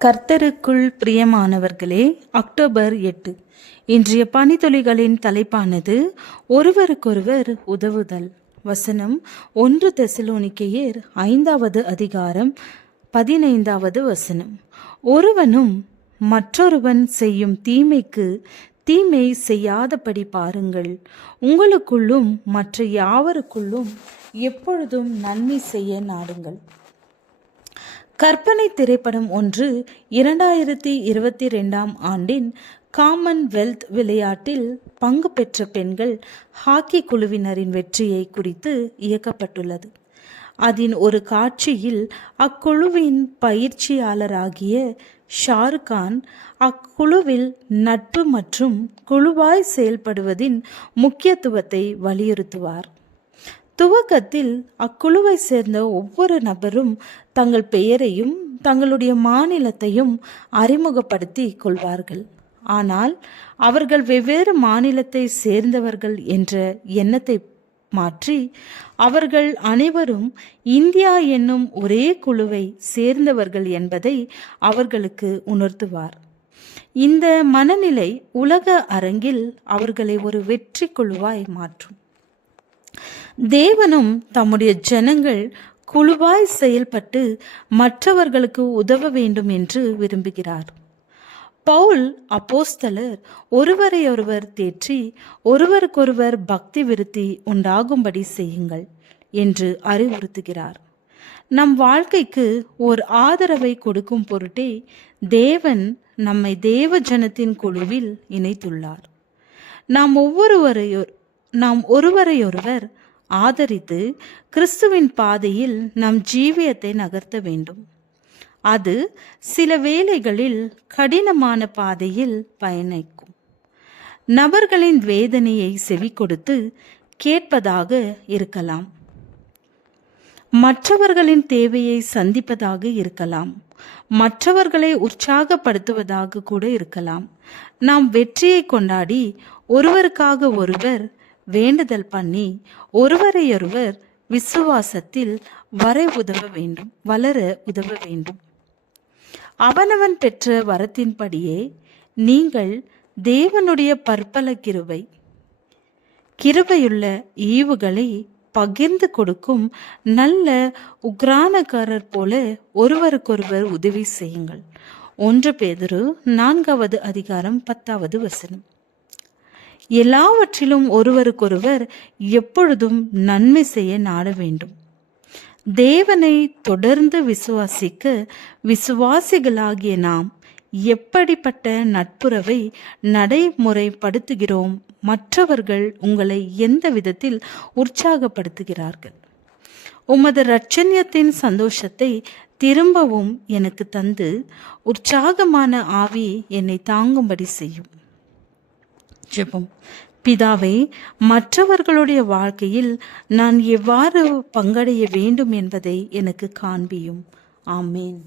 கர்த்தருக்குள் பிரியமானவர்களே, அக்டோபர் 8. இன்றைய பணித்துளிகளின் தலைப்பானது ஒருவருக்கொருவர் உதவுதல். வசனம் 1 தெசலோனிக்கேயர் 5வது அதிகாரம் 15வது வசனம். ஒருவனும் மற்றொருவன் செய்யும் தீமைக்கு தீமை செய்யாதபடி பாருங்கள். உங்களுக்குள்ளும் மற்ற யாவருக்குள்ளும் எப்பொழுதும் நன்மை செய்ய நாடுங்கள். கற்பனை திரைப்படம் ஒன்று 2022 ஆண்டின் காமன்வெல்த் விளையாட்டில் பங்கு பெற்ற பெண்கள் ஹாக்கி குழுவினரின் வெற்றியை குறித்து இயக்கப்பட்டுள்ளது. அதன் ஒரு காட்சியில் அக்குழுவின் பயிற்சியாளராகிய ஷாருக்கான் அக்குழுவில் நட்பு மற்றும் குழுவாய் செயல்படுவதின் முக்கியத்துவத்தை வலியுறுத்துவார். துவக்கத்தில் அக்குழுவை சேர்ந்த ஒவ்வொரு நபரும் தங்கள் பெயரையும் தங்களுடைய மாநிலத்தையும் அறிமுகப்படுத்தி கொள்வார்கள். ஆனால் அவர்கள் வெவ்வேறு மாநிலத்தை சேர்ந்தவர்கள் என்ற எண்ணத்தை மாற்றி அவர்கள் அனைவரும் இந்தியா என்னும் ஒரே குழுவை சேர்ந்தவர்கள் என்பதை அவர்களுக்கு உணர்த்துவார். இந்த மனநிலை உலக அரங்கில் அவர்களை ஒரு வெற்றி குழுவாய் மாற்றும். தேவனும் தம்முடைய ஜனங்கள் குழுவாய் செயல்பட்டு மற்றவர்களுக்கு உதவ வேண்டும் என்று விரும்புகிறார். பவுல் அப்போஸ்தலர் ஒருவரையொருவர் தேற்றி ஒருவருக்கொருவர் பக்தி விருத்தி உண்டாகும்படி செய்யுங்கள் என்று அறிவுறுத்துகிறார். நம் வாழ்க்கைக்கு ஒரு ஆதரவை கொடுக்கும் பொருட்டே தேவன் நம்மை தேவ ஜனத்தின் குழுவில் இணைத்துள்ளார். நாம் ஒருவரையொருவர் ஆதரித்து கிறிஸ்துவின் பாதையில் நம் ஜீவியத்தை நகர்த்த வேண்டும். அது சில வேளைகளில் கடினமான பாதையில் பயணிக்கும். நபர்களின் வேதனையை செவி கொடுத்து கேட்பதாக இருக்கலாம். மற்றவர்களின் தேவையை சந்திப்பதாக இருக்கலாம். மற்றவர்களை உற்சாகப்படுத்துவதாக கூட இருக்கலாம். நாம் வெற்றியை கொண்டாடி ஒருவருக்காக ஒருவர் வேண்டுதல் பண்ணி ஒருவரையொருவர் விசுவாசத்தில் வளர உதவ வேண்டும். அவனவன் பெற்ற வரத்தின்படியே நீங்கள் தேவனுடைய பற்பல கிருபையுள்ள ஈவுகளை பகிர்ந்து கொடுக்கும் நல்ல உக்ரானக்காரர் போல ஒருவருக்கொருவர் உதவி செய்யுங்கள். 1 பேதுரு 4வது அதிகாரம் 10வது வசனம். எல்லாவற்றிலும் ஒருவருக்கொருவர் எப்பொழுதும் நன்மை செய்ய நாட வேண்டும். தேவனை தொடர்ந்து விசுவாசிக்க விசுவாசிகளாகிய நாம் எப்படிப்பட்ட நட்புறவை நடைமுறைப்படுத்துகிறோம்? மற்றவர்கள் உங்களை எந்த விதத்தில் உற்சாகப்படுத்துகிறார்கள்? உமது இரட்சணியத்தின் சந்தோஷத்தை திரும்பவும் எனக்கு தந்து உற்சாகமான ஆவி என்னை தாங்கும்படி செய்யும். ஜெபம். பிதாவே, மற்றவர்களுடைய வாழ்க்கையில் நான் எவ்வாறு பங்கடைய வேண்டும் என்பதை எனக்கு காண்பியும். ஆமேன்.